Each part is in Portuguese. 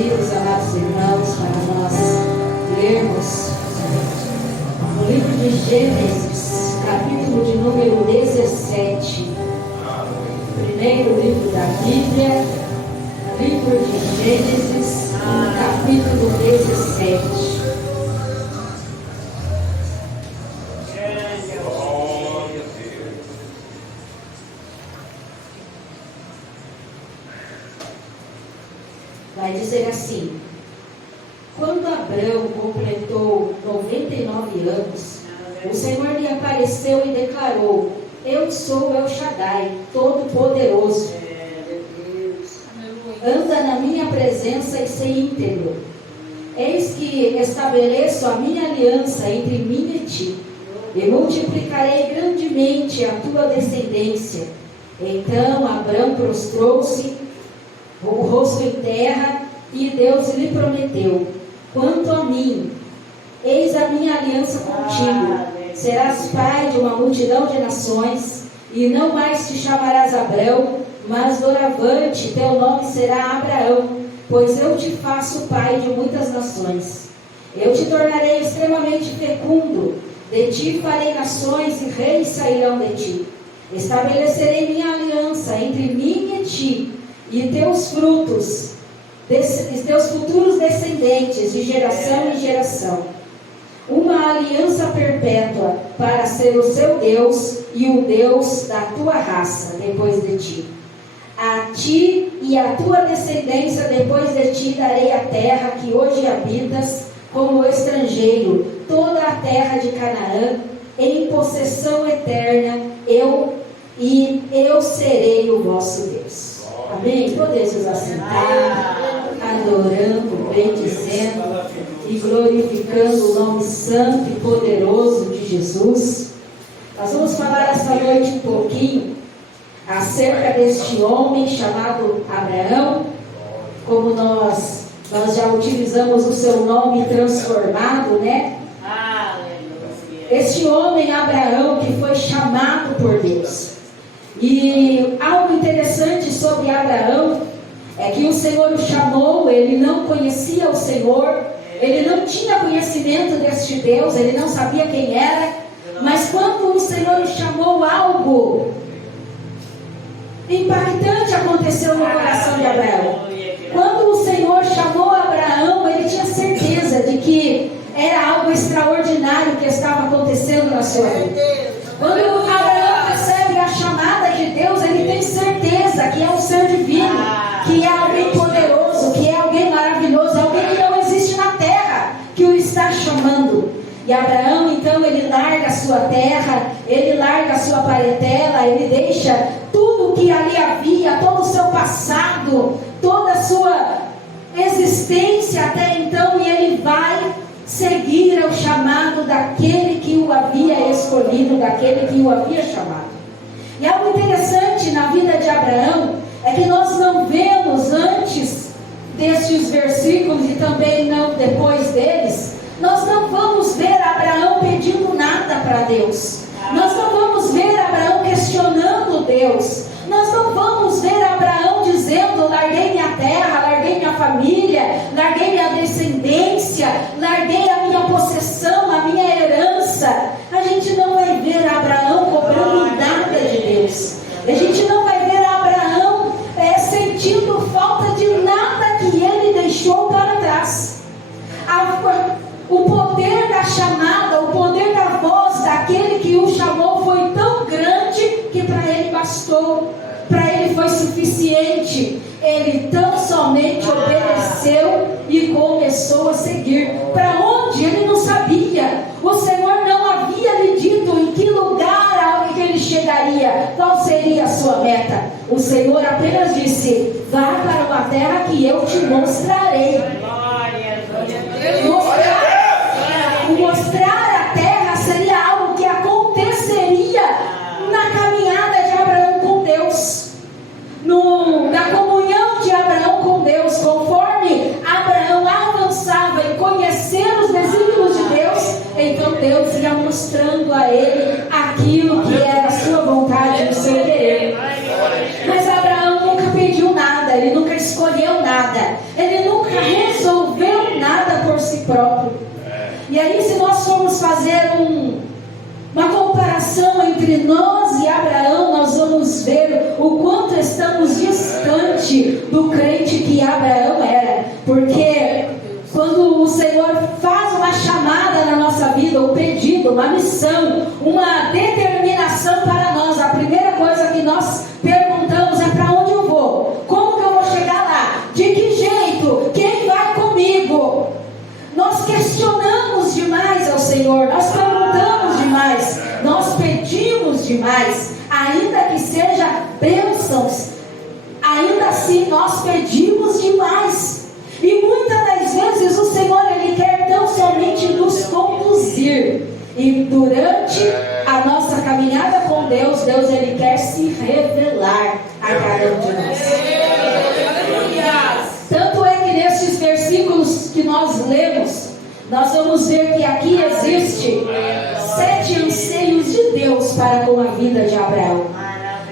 trazidos, amados irmãos, para nós lermos o livro de Gênesis, capítulo de número 17. Primeiro livro da Bíblia, livro de Gênesis, capítulo 17. Vai dizer assim: quando Abrão completou 99 anos, o Senhor lhe apareceu e declarou: eu sou El Shaddai, Todo-Poderoso. Anda na minha presença e ser íntegro. Eis que estabeleço a minha aliança entre mim e ti, e multiplicarei grandemente a tua descendência. Então Abrão prostrou-se, o rosto em terra, e Deus lhe prometeu: quanto a mim, eis a minha aliança contigo, serás pai de uma multidão de nações, e não mais te chamarás Abrão, mas doravante teu nome será Abraão, pois eu te faço pai de muitas nações. Eu te tornarei extremamente fecundo, de ti farei nações e reis sairão de ti. Estabelecerei minha aliança entre mim e ti, e teus frutos, teus futuros descendentes, de geração em geração. Uma aliança perpétua para ser o seu Deus e o Deus da tua raça depois de ti. A ti e a tua descendência depois de ti darei a terra que hoje habitas como estrangeiro, toda a terra de Canaã, em possessão eterna, eu serei o vosso Deus. Amém? Podemos nos assentar, adorando, bendizendo e glorificando o nome santo e poderoso de Jesus. Nós vamos falar esta noite um pouquinho acerca deste homem chamado Abraão. Como nós já utilizamos o seu nome transformado, né? Este homem Abraão que foi chamado por Deus. E algo interessante sobre Abraão é que o Senhor o chamou, ele não conhecia o Senhor, ele não tinha conhecimento deste Deus, ele não sabia quem era, mas quando o Senhor o chamou, algo impactante aconteceu no coração de Abraão. Quando o Senhor chamou Abraão, ele tinha certeza de que era algo extraordinário que estava acontecendo na sua vida. Quando Abraão recebe a chamada de Deus, ele tem certeza que é um ser divino, que é alguém poderoso, que é alguém maravilhoso, alguém que não existe na terra, que o está chamando. E Abraão, então, ele larga a sua terra, ele larga a sua parentela, ele deixa tudo o que ali havia, todo o seu passado, toda a sua existência até então, e ele vai seguir ao chamado daquele que o havia escolhido, daquele que o havia chamado. E algo interessante na vida de Abraão é que nós não vemos antes destes versículos e também não depois deles, nós não vamos ver Abraão pedindo nada para Deus. Nós não vamos ver Abraão questionando Deus. Nós não vamos ver Abraão dizendo: larguei minha terra, larguei minha família, larguei minha descendência, larguei a minha possessão, a minha herança. A gente não vai ver Abraão cobrando nada de Deus. A gente não vai ver Abraão sentindo falta de nada que ele deixou para trás. O poder da chamada, o poder da voz daquele que o chamou foi tão grande que para ele bastou, para ele foi suficiente. Ele tão somente obedeceu e começou a seguir. Para onde? Ele não sabia. O Senhor não havia lhe dito em que lugar que ele chegaria, qual seria a sua meta. O Senhor apenas disse: vá para uma terra que eu te mostrarei. Mostrar a terra seria algo que aconteceria na caminhada de Abraão com Deus, na comunhão de Abraão com Deus. Conforme Abraão avançava em conhecer os desígnios de Deus, então Deus ia mostrando a ele aquilo que era a sua vontade, o seu querer. Mas Abraão nunca pediu nada, ele nunca escolheu nada, ele nunca próprio. E aí, se nós formos fazer uma comparação entre nós e Abraão, nós vamos ver o quanto estamos distante do crente que Abraão era. Porque quando o Senhor faz uma chamada na nossa vida, um pedido, uma missão, uma determinação para nós, a primeira coisa que nós perguntamos é: para onde eu vou? Como que eu vou chegar lá? De que jeito? Quem vai comigo? Nós questionamos demais ao Senhor, nós perguntamos demais, nós pedimos demais, ainda que seja bênçãos, ainda assim nós pedimos demais. E muitas das vezes o Senhor, Ele quer tão somente nos conduzir. E durante a nossa caminhada com Deus, Ele quer se revelar a cada um de nós. Tanto é que nesses versículos que nós lemos, nós vamos ver que aqui existe 7 anseios de Deus para com a vida de Abraão.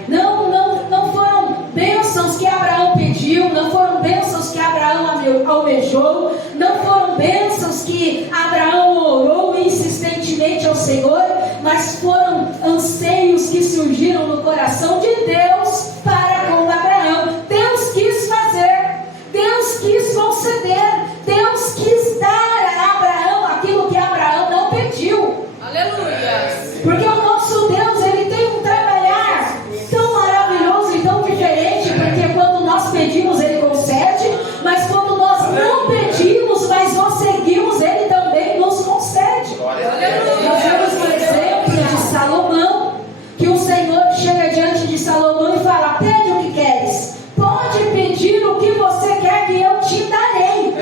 Não foram bênçãos que Abraão pediu, não foram bênçãos que Abraão almejou, não foram bênçãos que Abraão orou insistentemente ao Senhor, mas foram anseios que surgiram no coração de Deus para com Abraão. Deus quis fazer, Deus quis conceder, Deus quis dar a Abraão aquilo que Abraão não pediu. Aleluia! Porque o nosso Deus, Ele tem um trabalhar tão maravilhoso e tão diferente, porque quando nós pedimos, Ele concede, mas quando nós não pedimos, mas nós seguimos, Ele também nos concede. Nós vemos o exemplo de Salomão, que o Senhor chega diante de Salomão e fala: pede o que queres, pode pedir o que você quer que eu te darei.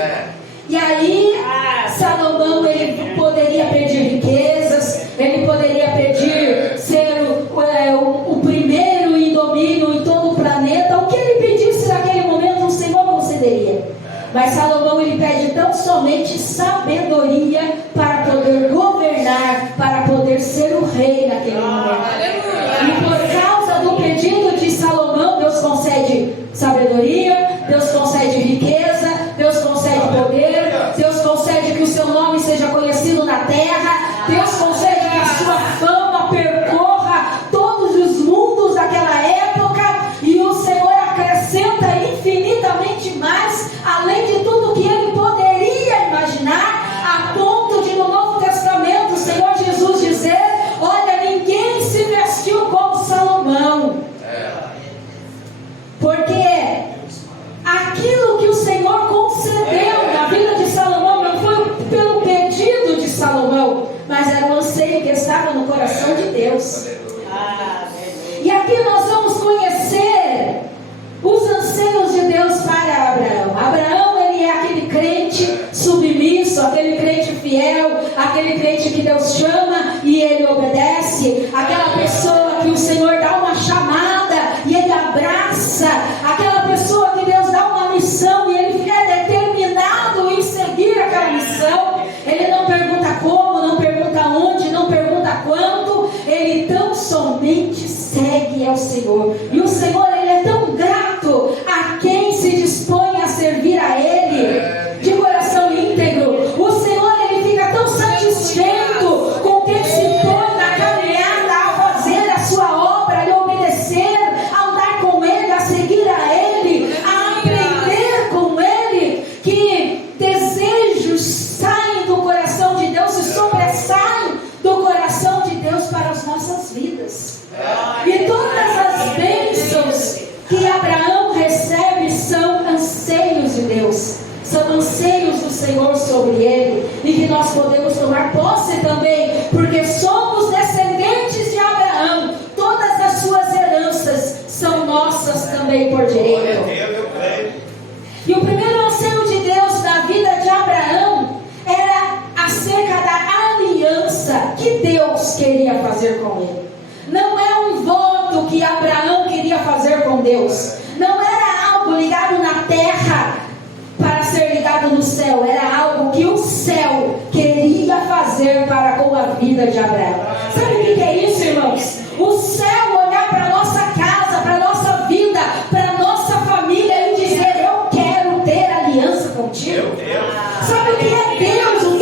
E aí Salomão, ele poderia pedir riquezas, ele poderia pedir ser o primeiro em domínio em todo o planeta. O que ele pedisse naquele momento, o Senhor concederia. Mas Salomão, ele pede tão somente sabedoria para poder governar, para poder ser o rei naquele momento. E por causa do pedido de Salomão, Deus concede sabedoria, Deus concede riqueza, Deus concede poder, Deus concede que o seu nome seja conhecido na terra, Deus concede que a sua fama percorra todos os mundos daquela época, e o Senhor acrescenta infinitamente mais, além de tudo que ele poderia imaginar, a ponto de no Novo Testamento o Senhor Jesus dizer: olha, ninguém se vestiu como Salomão. Porque aquilo que o Senhor concedeu na vida de Salomão não foi pelo pedido de Salomão, mas era um anseio que estava no coração de Deus. E aqui nós vamos conhecer os anseios de Deus para Abraão. Abraão, ele é aquele crente submisso, aquele crente fiel, aquele crente que Deus chama e ele obedece, aquela pessoa que o Senhor dá uma chamada e ele abraça, aquela pessoa que Deus dá uma missão e ele é determinado em seguir aquela missão. Ele não pergunta como, não pergunta onde, não pergunta quando, ele tão somente segue ao Senhor. E o Senhor, ele é tão grato a quem se dispõe a servir a Ele de coração íntegro. O Senhor, ele fica tão satisfeito com quem se põe na caminhada a fazer a sua obra, a obedecer, a andar com Ele, a seguir a Ele, a aprender com Ele, que desejos saem do coração de Deus e sobressaem do coração de Deus para as nossas vidas. E todas as bênçãos que Abraão recebe são anseios de Deus, são anseios do Senhor sobre ele, e que nós podemos tomar posse também, porque somos descendentes de Abraão. Todas as suas heranças são nossas também por direito. E o primeiro anseio de Deus na vida de Abraão era acerca da aliança que Deus queria fazer com ele. Não é um voto que Abraão queria fazer com Deus, não era algo ligado na terra para ser ligado no céu, era algo que o céu queria fazer para com a vida de Abraão. Sabe o que é isso, irmãos? O céu olhar para a nossa casa, para a nossa vida, para a nossa família e dizer: eu quero ter aliança contigo. Sabe o que é Deus?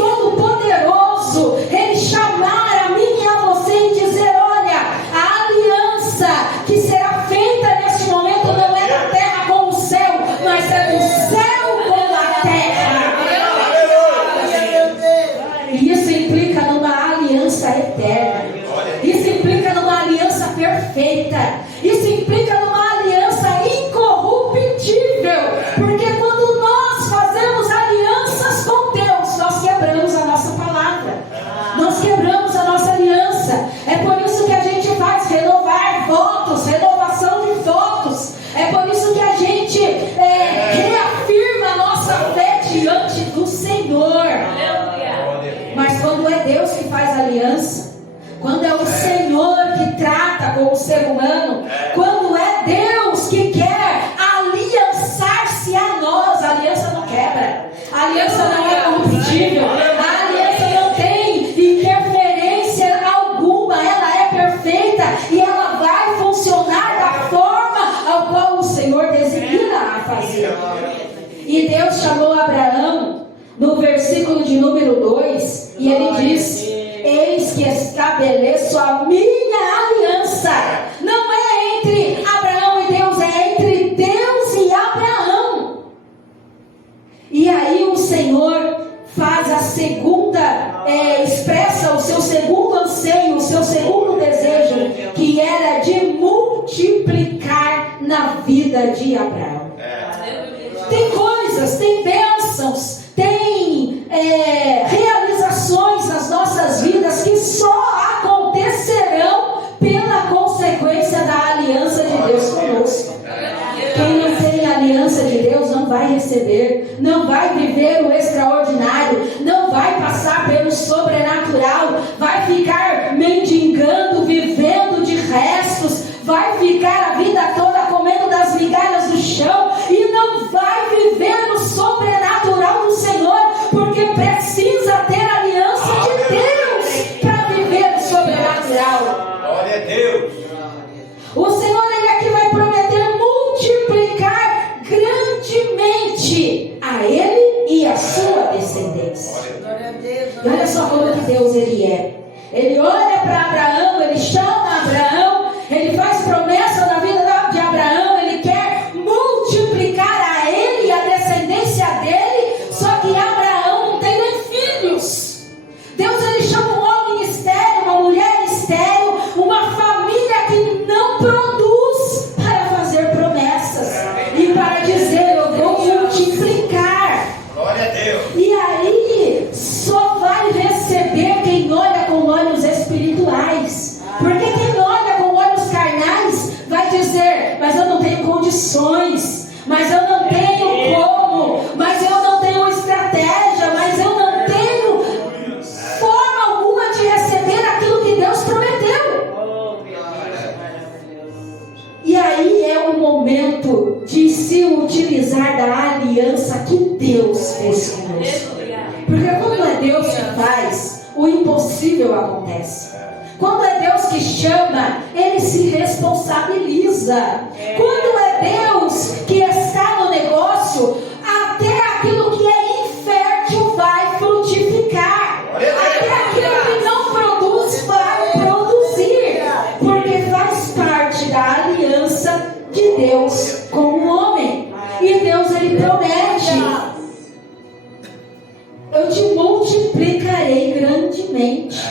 com o ser humano, quando é Deus que quer aliançar-se a nós. A aliança não quebra, a aliança não é corruptível, a aliança não tem interferência alguma, ela é perfeita e ela vai funcionar da forma ao qual o Senhor designa a fazer. E Deus chamou Abraão no versículo de número 2 e ele disse: eis que estabeleço a minha aliança. Não é entre Abraão e Deus, é entre Deus e Abraão. E aí o Senhor faz a segunda, expressa o seu segundo anseio, o seu segundo desejo, que era de multiplicar na vida de Abraão. Tem coisas, tem bênçãos, tem realizações nas nossas vidas que só acontecerão pela consequência da aliança de Deus conosco. Quem não tem aliança de Deus não vai receber, não vai viver o extraordinário, não vai passar pelo sobrenatural, vai ficar mendigando, vivendo de restos, vai ficar a vida toda comendo das migalhas do chão e não vai viver no sobrenatural do Senhor, porque precisa ter aliança de Deus para viver o sobrenatural. Glória a Deus. O Senhor, Ele aqui vai prometer multiplicar grandemente a Ele e a sua descendência. E olha só como que Deus Ele é. Ele olha para Abraão, Ele chama Abraão, Ele faz promessa na vida de Abraão, Ele quer multiplicar a ele e a descendência dele, só que Abraão não tem nem filhos. Deus Ele chama um homem estéril, uma mulher estéril, uma família que não produz para fazer promessas e para dizer: eu vou multiplicar. Glória a Deus. E aí só vai receber quem olha com olhos espirituais, porque quem olha com olhos carnais vai dizer: mas eu não tenho condições, mas eu não tenho como, mas eu não tenho estratégia, mas eu não tenho forma alguma de receber aquilo que Deus prometeu. E aí é o momento de se utilizar da aliança que Deus fez conosco. Porque quando é Deus que faz, o impossível acontece. Quando é Deus que chama, Ele se responsabiliza. Quando é Deus que está no negócio, até aquilo que é infértil vai frutificar. Até aquilo que não produz vai produzir. Porque faz parte da aliança de Deus com o homem. E Deus, Ele promete: eu te multiplicarei grandemente.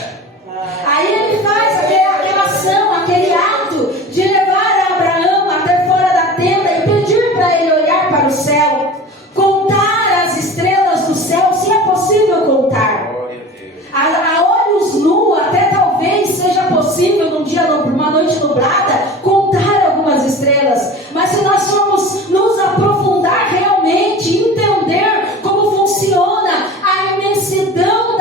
Aí Ele faz aquela ação, aquele ato de levar Abraão até fora da tenda e pedir para ele olhar para o céu, contar as estrelas do céu, se é possível contar. A olhos nus, até talvez seja possível numa noite nublada, contar algumas estrelas. Mas se nós formos nos aprofundar realmente, entender como funciona a imensidão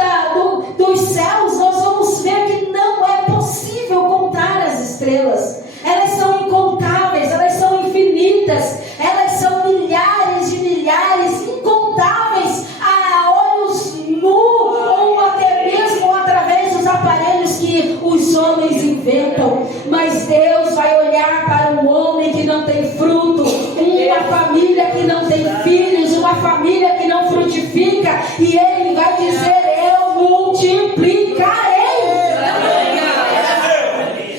dos céus, nós vamos ver que não é possível contar as estrelas. Elas são incontáveis, elas são infinitas, elas são milhares de milhares, incontáveis a olhos nus, ou até mesmo através dos aparelhos que os homens inventam. Mas Deus vai olhar para um homem que não tem fruto, uma família que não tem filhos, uma família que não frutifica, e Ele vai dizer: eu multiplicarei.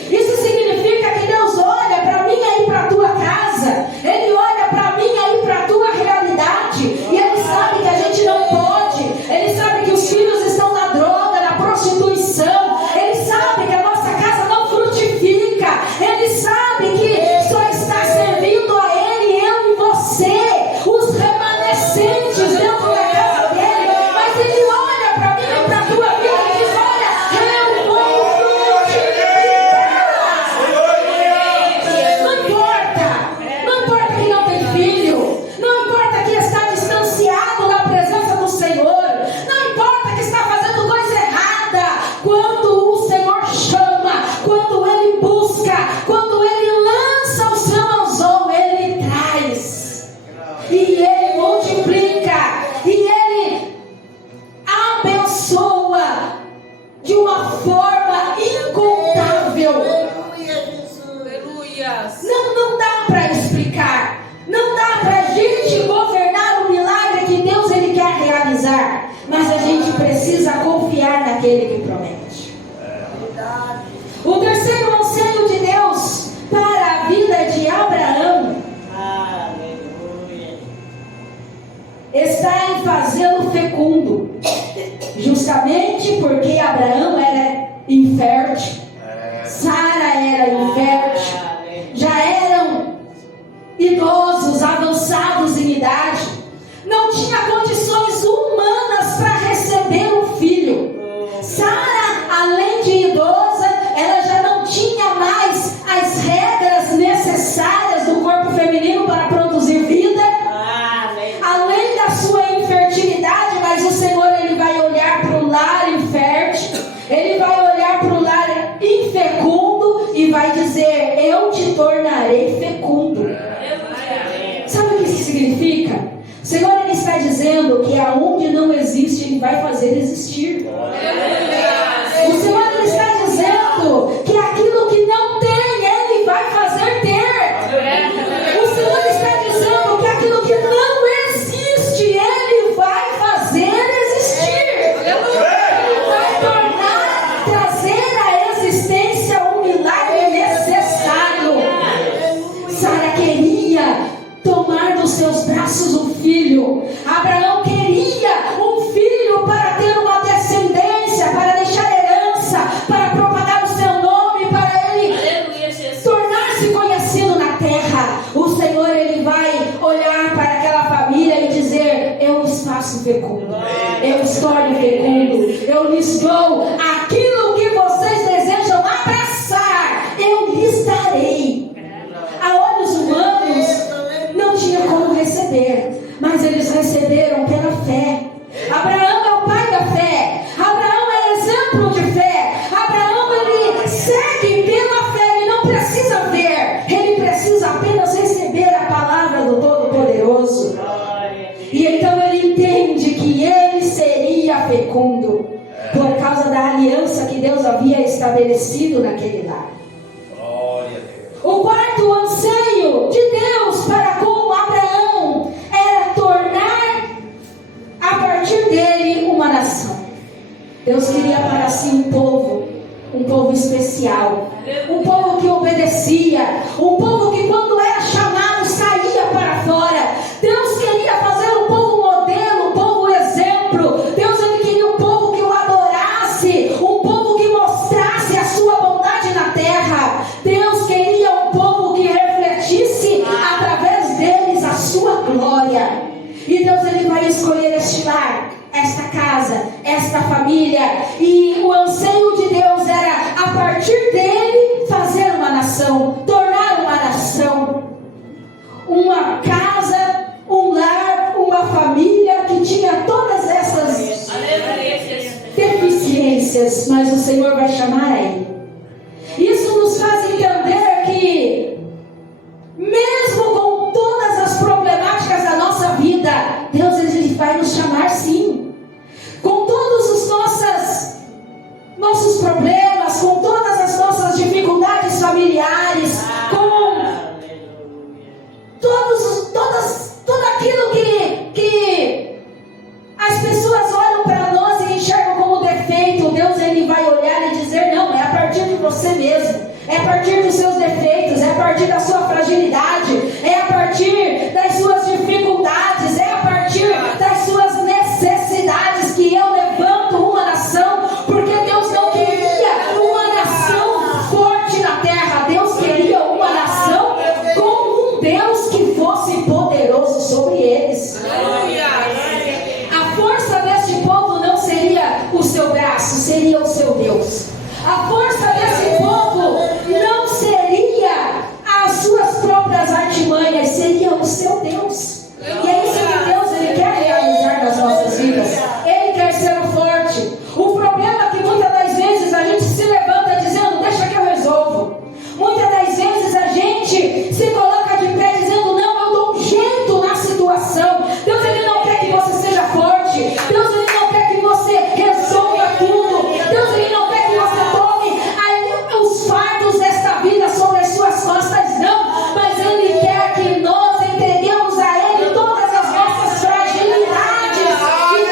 Isso significa que Deus olha para mim e para a tua casa, Ele olha para mim e para a tua realidade, e Ele sabe que a gente não pode, Ele sabe que os filhos estão na droga, na prostituição, Ele sabe que a nossa casa não frutifica, Ele sabe que só está servindo a Ele, eu e você, os remanescentes dentro da casa dele. Mas Ele olha realizar, mas a gente precisa confiar naquele que promete. O terceiro anseio de Deus para a vida de Abraão está em fazê-lo fecundo, justamente porque Abraão era infértil, Sara era infértil, já eram idosos, avançados em idade, não tinha condições humanas para receber um filho. Sara, além de idosa, ela já não tinha mais as regras necessárias do corpo feminino para produzir vida, além da sua infertilidade. Mas o Senhor, Ele vai olhar para o lar infértil, Ele vai olhar para o lar infecundo e vai dizer: eu te tornarei fecundo. Sabe o que isso significa? O Senhor, Ele está dizendo que aonde não existe, Ele vai fazer existir. O Senhor, Ele está dizendo que aquilo que não tem, Ele vai fazer ter. O Senhor está dizendo que aquilo que não existe, Ele vai fazer existir. Ele vai tornar, trazer à existência um milagre necessário. Sara queria tomar dos seus braços um filho. Abraão queria um filho para ter uma descendência, para deixar herança, para propagar o seu nome, para ele tornar-se conhecido na terra. O Senhor, Ele vai olhar para aquela família e dizer: eu os faço fecundo, eu os torno fecundo, eu lhes dou aquilo que vocês desejam abraçar, eu lhes darei. A olhos humanos não tinha como receber, mas eles receberam pela fé. Abraão é o pai da fé, Abraão é exemplo de fé. Abraão, ele segue pela fé, ele não precisa ver, ele precisa apenas receber a palavra do Todo-Poderoso. E então ele entende que ele seria fecundo por causa da aliança que Deus havia estabelecido naquele lar. O quarto anseio de Deus para com Abraão era tornar a partir dele uma nação. Deus queria para si um povo especial, um povo que obedecia, um povo que quando era chamado saía para fora. Deus queria fazer um povo modelo, um povo exemplo. Deus, Ele queria um povo que o adorasse, um povo que mostrasse a sua bondade na terra. Deus queria um povo que refletisse através deles a sua glória. E Deus, Ele vai escolher este lar, esta casa, esta família. E o anseio de Deus era, a partir dele, fazer uma nação, tornar uma nação, uma casa, um lar, uma família que tinha todas essas deficiências, mas o Senhor vai chamar a ele. Isso nos faz entender que, mesmo com todas as problemáticas da nossa vida, Deus, Ele vai nos chamar sim. Com todos os nossos problemas, com todas as nossas dificuldades familiares, com tudo aquilo que as pessoas olham para nós e enxergam como defeito, Deus, Ele vai olhar e dizer: não, é a partir de você mesmo, é a partir dos seus defeitos, é a partir da sua fragilidade, é a partir das suas dificuldades, é a partir das suas necessidades que eu levanto uma nação. Porque Deus não queria uma nação forte na terra, Deus queria uma nação com um Deus que fosse poderoso sobre eles. A força deste povo não seria o seu braço, seria o seu Deus. A força desse povo não seria as suas próprias artimanhas, seria o seu Deus. E é isso que Deus, Ele quer realizar nas nossas vidas. Ele quer ser o forte. O problema é que muitas das vezes a gente se levanta dizendo: deixa que eu resolvo. Muitas das vezes a gente se coloca de pé dizendo: não, eu dou um jeito na situação. Deus, Ele não quer que você seja forte. Deus, Ele não quer que você resolva tudo. Deus, Ele não quer que você tome os fardos desta vida sobre as suas costas, não. Mas Ele quer que nós entreguemos a Ele todas as nossas fragilidades e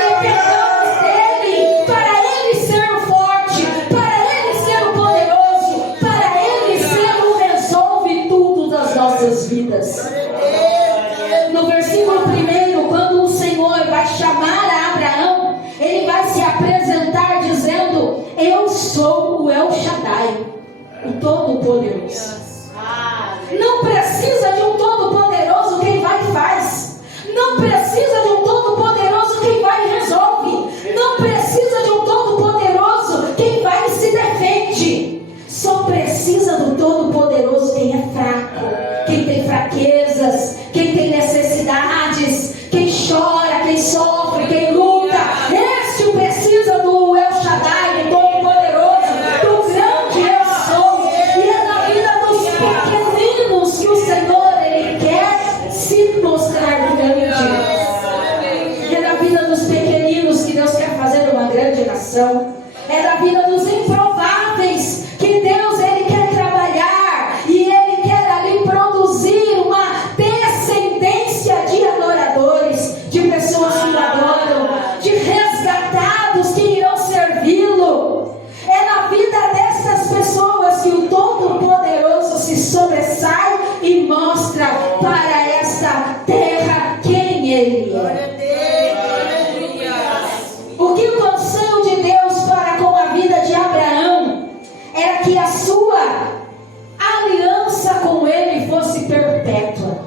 eu sou o El Shaddai, o Todo-Poderoso. Não precisa de um Todo-Poderoso quem vai e faz. Não precisa de um Todo-Poderoso quem vai e resolve. Não precisa de um Todo-Poderoso quem vai e se defende. Só precisa do Todo-Poderoso quem é fraco, quem tem fraquezas, quem tem necessidades, quem chora, quem sofre, quem luta. Este precisa do El Shaddai, do Todo-Poderoso, do grande eu sou. E é na vida dos pequeninos que o Senhor, Ele quer se mostrar grande. É na vida dos pequeninos que Deus quer fazer uma grande nação. É na vida dos improváveis que Deus, Ele quer trabalhar. E Ele quer ali produzir uma descendência de adoradores, de pessoas que o adoram, de resgatados que irão servi-lo. É na vida dessas pessoas que o Todo-Poderoso se sobressai e mostra para esta terra quem Ele é. O que o conselho de Deus para com a vida de Abraão era que a sua aliança com ele fosse perpétua.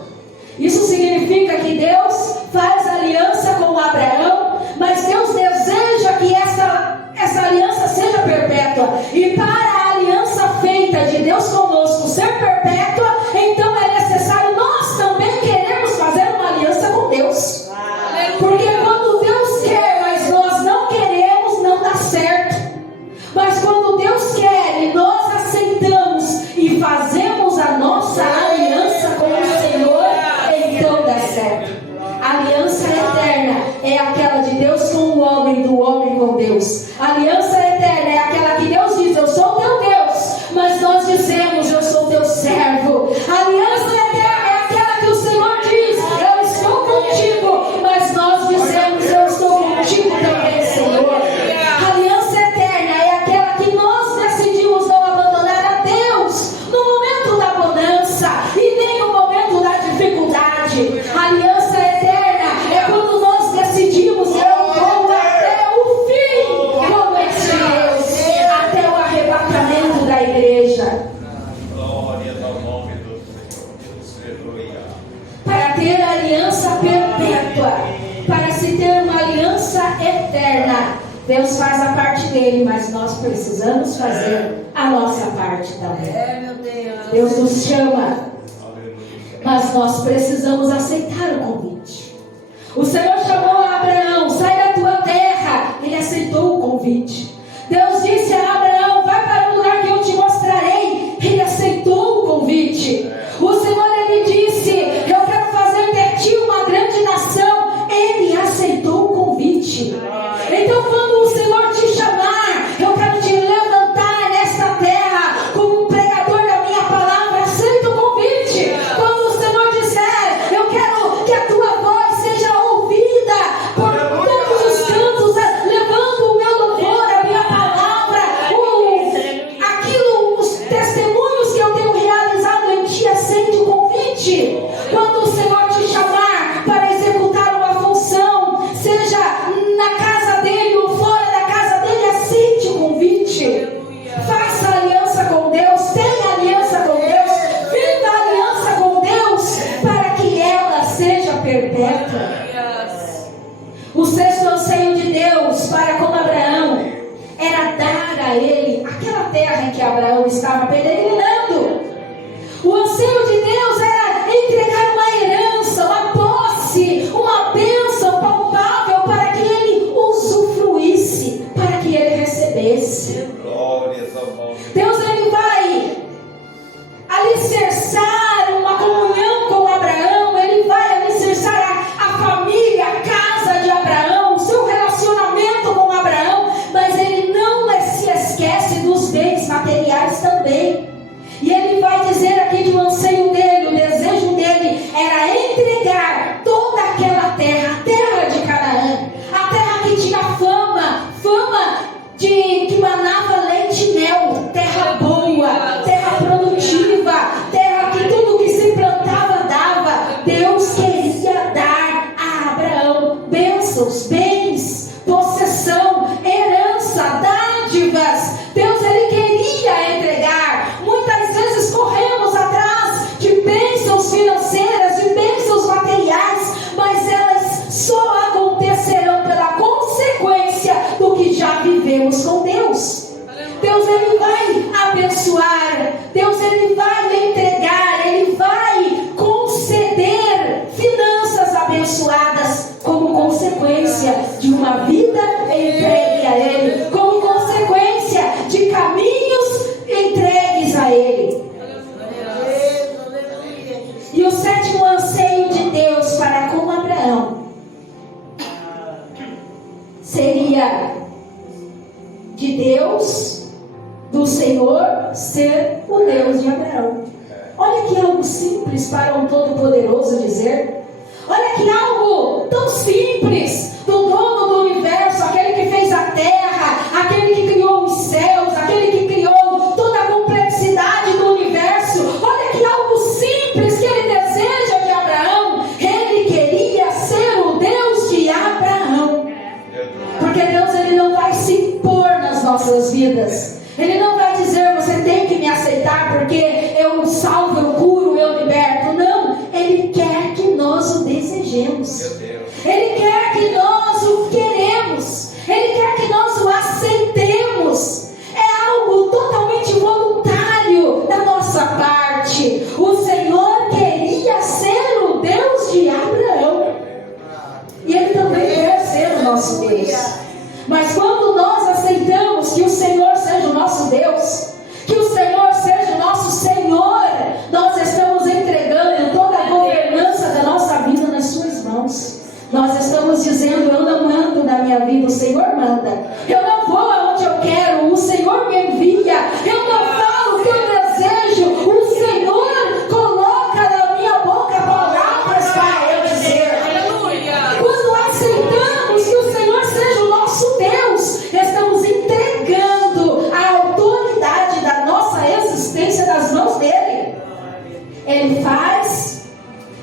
Isso significa que Deus faz aliança com Abraão, mas Deus deseja que essa aliança seja perpétua. E para a aliança feita de Deus conosco ser perpétua, então é necessário nós também queremos fazer uma aliança com Deus. Porque quando Deus quer, mas nós não queremos, não dá certo. Mas quando Deus quer e nós aceitamos e fazemos a nossa aliança com o Senhor, então dá certo. A aliança eterna é aquela de Deus com o homem, do homem com Deus. A aliança eterna é aquela que Deus diz, eu sou teu Deus, mas nós dizemos, eu sou teu servo. A aliança eterna é aquela que o Senhor diz, eu estou contigo, mas nós dizemos, eu estou contigo também, Senhor. A aliança eterna é aquela que nós decidimos não abandonar a Deus no momento da bonança e nem no momento da dificuldade. A aliança eterna é quando nós decidimos, eu vou até o fim com esse Deus, até o arrebatamento da igreja. Glória ao nome do Senhor. Aleluia. Para ter aliança perpétua, para se ter uma aliança eterna, Deus faz a parte dele, mas nós precisamos fazer a nossa parte também. Deus nos chama, mas nós precisamos aceitar o convite. O Senhor chamou a Abraão, sai da tua terra. Ele aceitou o convite. Deus disse a Abraão, vai para o lugar que eu te mostrarei. Ele aceitou o convite. O Senhor, Ele disse, eu quero fazer de ti uma grande nação. Ele aceitou o convite. Então quando o Senhor te chamar, eu quero te levantar nesta terra como um pregador da minha palavra. Aceita o convite. Quando o Senhor disser, eu quero que a tua voz seja ouvida por todos os cantos, levando o meu louvor, a minha palavra, os testemunhos que eu tenho realizado em ti. Aceite o convite. Quando o Senhor te chamar para executar uma função, seja na casa dele ou fora da casa dele, aceite o convite. Faça aliança com Deus, tenha aliança com Deus, viva a aliança com Deus, para que ela seja perpétua. O sexto anseio de Deus para com Abraão era dar a ele aquela terra em que Abraão estava peregrinando. O anseio de Deus era entregar uma herança, uma posse, uma bênção palpável para que ele usufruísse, para que ele recebesse. Glórias ao nome. Deus, Ele vai alicerçar uma comunhão com Abraão. Ele vai alicerçar a família, a casa de Abraão, o seu relacionamento com Abraão, mas Ele não se esquece dos bens materiais também. E Ele vai dizer aqui que o anseio dele, o desejo dele era entregar toda aquela terra, a terra de Canaã, a terra que tinha fama de que manava leite e mel, terra boa, terra produtiva, terra que tudo que se plantava dava. Deus queria dar a Abraão bênçãos, bens, possessão, herança, dádivas. temos com Deus. Deus, Ele vai abençoar, Deus, Ele vai entregar, Ele vai conceder finanças abençoadas como consequência de uma vida entregue a Ele, como consequência de caminhos entregues a Ele. E o sétimo anseio de Deus para com Abraão seria de Deus, do Senhor, ser o Deus de Abraão. Olha que algo simples para um Todo-Poderoso dizer. Olha que algo tão simples do dono do universo, aquele que fez a terra, aquele que criou os céus, aquele que criou toda a complexidade do universo. Olha que algo simples que ele deseja de Abraão. Ele queria ser o Deus de Abraão. Porque Deus, Ele não vai se impor nas nossas vidas. Ele não vai dizer, você tem que me aceitar porque eu salvo, eu curo, eu liberto. Não, Ele quer que nós o desejemos. Ele quer que nós o queremos. Ele quer que nós o aceitemos. É algo totalmente voluntário da nossa parte. O Senhor queria ser o Deus de Abraão. E Ele também quer ser o nosso Deus. Mas quando nós aceitamos que o Senhor seja o nosso Deus, que o Senhor seja o nosso Senhor, nós estamos entregando toda a governança da nossa vida nas suas mãos. Nós estamos dizendo, eu não mando na minha vida, o Senhor manda. Eu não vou aonde eu quero, o Senhor me envia. Eu não falo o que eu desejo, o Senhor coloca na minha boca palavras para eu dizer. Quando aceitamos que o Senhor seja o nosso Deus, estamos entregando a autoridade da nossa existência nas mãos dele. Ele faz,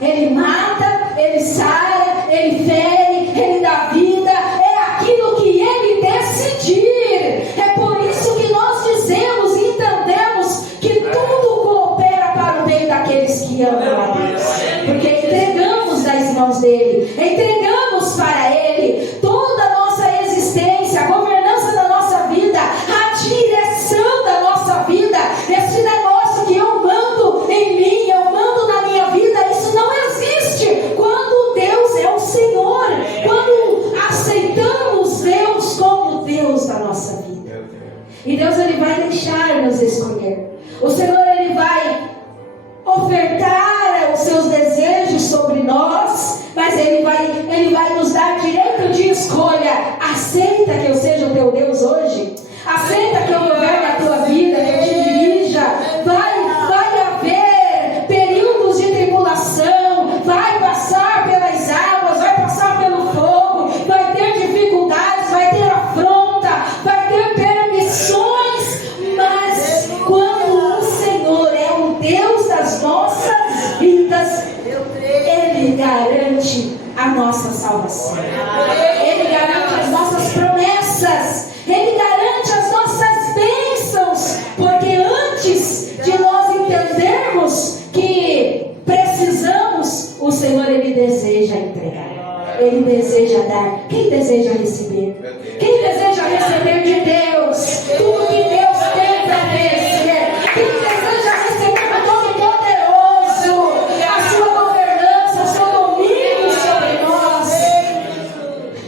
Ele mata, Ele sara, Ele fere, Ele dá vida. É aquilo que Ele decidir. É por isso que nós dizemos e entendemos que tudo coopera para o bem daqueles que amam a Deus. Porque entregamos nas mãos dele, entregamos para Ele toda a nossa existência, a governança da nossa vida, a direção da nossa vida. Esse negócio que eu mando em mim, eu mando na minha vida, isso não existe quando Deus é o Senhor, quando aceitamos Deus como Deus da nossa vida. E Deus, Ele vai deixar-nos escolher. O Senhor, Ele vai ofertar os seus desejos sobre nós, mas Ele vai nos dar direito de escolha. Aceita que eu seja o teu Deus hoje? Aceita que eu governe a tua vida, que eu te dirija? Vai haver períodos de tribulação, vai passar pelas águas, vai passar pelo fogo, vai ter dificuldades, vai ter afronta, vai ter permissões, mas quando o Senhor é o Deus das nossas vidas, Ele garante a nossa salvação. Ele garante as nossas promessas. Ele garante as nossas bênçãos. Porque antes de nós entendermos que precisamos, o Senhor, Ele deseja entregar. Ele deseja dar. Quem deseja receber? Quem deseja receber de Deus tudo que Deus tem para oferecer? Quem deseja receber do Todo-Poderoso a sua governança, o seu domínio sobre nós?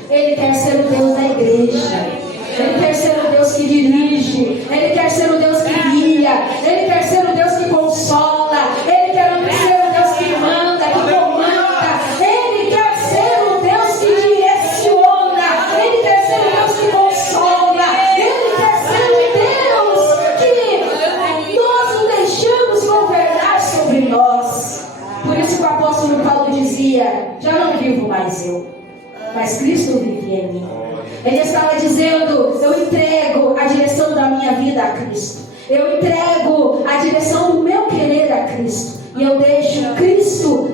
Ele quer ser o Deus da igreja. Ele quer ser o Deus que dirige. Ele quer ser o Deus que guia. Ele quer ser o Deus que consola. Ele quer ser o Deus que manda, que comanda. Ele quer ser o Deus que direciona. Ele quer ser o Deus que consola. Ele quer ser o Deus que nós o deixamos governar sobre nós. Por isso que o apóstolo Paulo dizia, já não vivo mais eu, mas Cristo vive em mim. Ele estava dizendo, eu entrego a direção da minha vida a Cristo. Eu entrego a direção do meu querer a Cristo. E eu deixo Cristo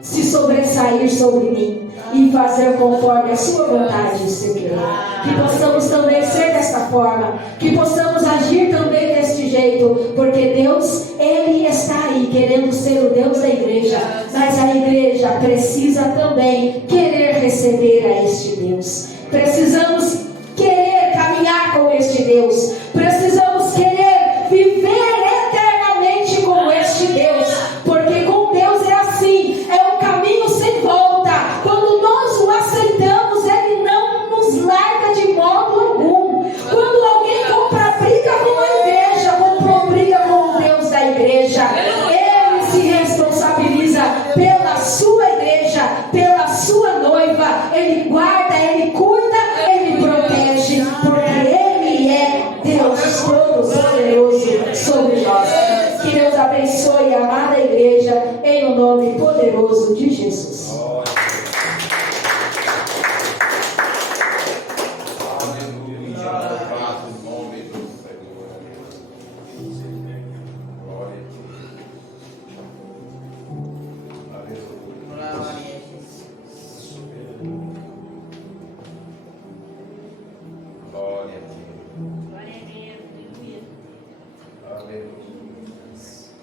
se sobressair sobre mim e fazer conforme a sua vontade e seu querer. Que possamos também ser desta forma. Que possamos agir também deste jeito. Porque Deus, Ele está aí querendo ser o Deus da igreja. Mas a igreja precisa também querer receber a este Deus. Precisamos querer caminhar com Deus. Precisamos querer viver eternamente com este Deus, porque com Deus é assim, é um caminho sem volta. Quando nós o aceitamos, Ele não nos larga de modo algum. Quando alguém compra briga com a igreja, comprou briga com o Deus da igreja. Ele se responsabiliza pela sua igreja, pela sua noiva. Ele guarda, Ele cuida, Ele protege, porque Ele é Deus Todo-Poderoso sobre nós. Que Deus abençoe a amada igreja, em o nome poderoso de Jesus.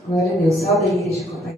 Glória a Deus. Salve a igreja.